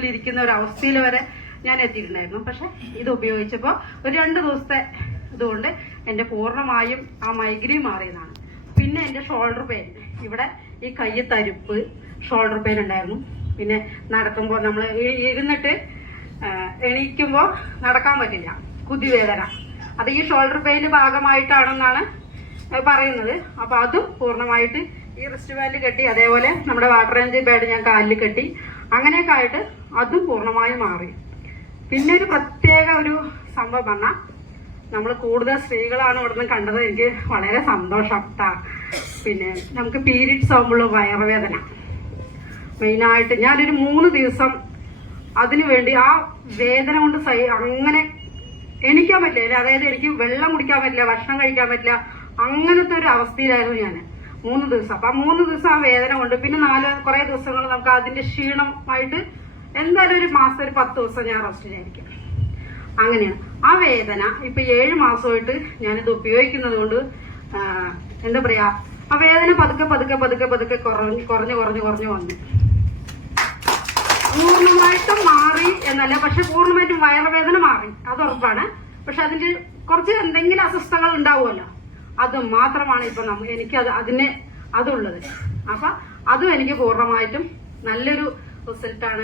റൂമിൽ ഇരിക്കുന്ന ഒരു അവസ്ഥയിൽ വരെ ഞാൻ എത്തിയിട്ടുണ്ടായിരുന്നു. പക്ഷെ ഇത് ഉപയോഗിച്ചപ്പോൾ ഒരു 2 ദിവസത്തെ ഇതുകൊണ്ട് എൻ്റെ പൂർണ്ണമായും ആ മൈഗ്രെയിൻ മാറിയതാണ്. പിന്നെ എൻ്റെ ഷോൾഡർ പെയിൻ, ഇവിടെ ഈ കൈ തരിപ്പ്, ഷോൾഡർ പെയിൻ ഉണ്ടായിരുന്നു. പിന്നെ നടക്കുമ്പോൾ നമ്മൾ ഇരുന്നിട്ട് എണീക്കുമ്പോൾ നടക്കാൻ പറ്റില്ല, കുതിവേദന. അത് ഈ ഷോൾഡർ പെയിന് ഭാഗമായിട്ടാണെന്നാണ് പറയുന്നത്. അപ്പൊ അതും പൂർണ്ണമായിട്ട് ഈ റിസ്റ്റ് ബാൻഡ് കെട്ടി, അതേപോലെ നമ്മുടെ വാട്ടർ റേഞ്ച് ബാഡ് ഞാൻ കാലിൽ കെട്ടി, അങ്ങനെയൊക്കെ ആയിട്ട് അതും പൂർണ്ണമായും മാറി. പിന്നെ ഒരു പ്രത്യേക ഒരു സംഭവം പറഞ്ഞാൽ, നമ്മൾ കൂടുതൽ സ്ത്രീകളാണ് ഇവിടുന്ന് കണ്ടത്. എനിക്ക് വളരെ സന്തോഷം. പിന്നെ നമുക്ക് പീരീഡ്സ് ആകുമ്പോൾ വയറുവേദന മെയിനായിട്ട് ഞാനൊരു 3 ദിവസം അതിനു വേണ്ടി ആ വേദന കൊണ്ട് അങ്ങനെ എണീക്കാൻ പറ്റില്ല. അതായത് എനിക്ക് വെള്ളം കുടിക്കാൻ പറ്റില്ല, ഭക്ഷണം കഴിക്കാൻ പറ്റില്ല, അങ്ങനത്തെ ഒരു അവസ്ഥയിലായിരുന്നു ഞാൻ 3 ദിവസം. അപ്പൊ ആ 3 ദിവസം ആ വേദന കൊണ്ട്, പിന്നെ കുറെ ദിവസങ്ങൾ നമുക്ക് അതിന്റെ ക്ഷീണമായിട്ട് എന്തായാലും ഒരു മാസം, ഒരു 10 ദിവസം ഞാൻ റെസ്റ്റിലായിരിക്കും. അങ്ങനെയാണ് ആ വേദന. ഇപ്പൊ 7 മാസമായിട്ട് ഞാനിത് ഉപയോഗിക്കുന്നത് കൊണ്ട് എന്താ പറയാ, ആ വേദന പതുക്കെ പതുക്കെ പതുക്കെ പതുക്കെ കുറഞ്ഞു വന്നു. പൂർണ്ണമായിട്ടും മാറി എന്നല്ല, പക്ഷെ പൂർണ്ണമായിട്ടും വയറുവേദന മാറി, അത് ഉറപ്പാണ്. പക്ഷെ അതിന്റെ കുറച്ച് എന്തെങ്കിലും അസ്വസ്ഥതകൾ ഉണ്ടാവുമല്ലോ, അത് മാത്രമാണ് ഇപ്പൊ എനിക്ക് അതുള്ളത്. അപ്പൊ അതും എനിക്ക് പൂർണ്ണമായിട്ടും നല്ലൊരു റിസൾട്ടാണ്.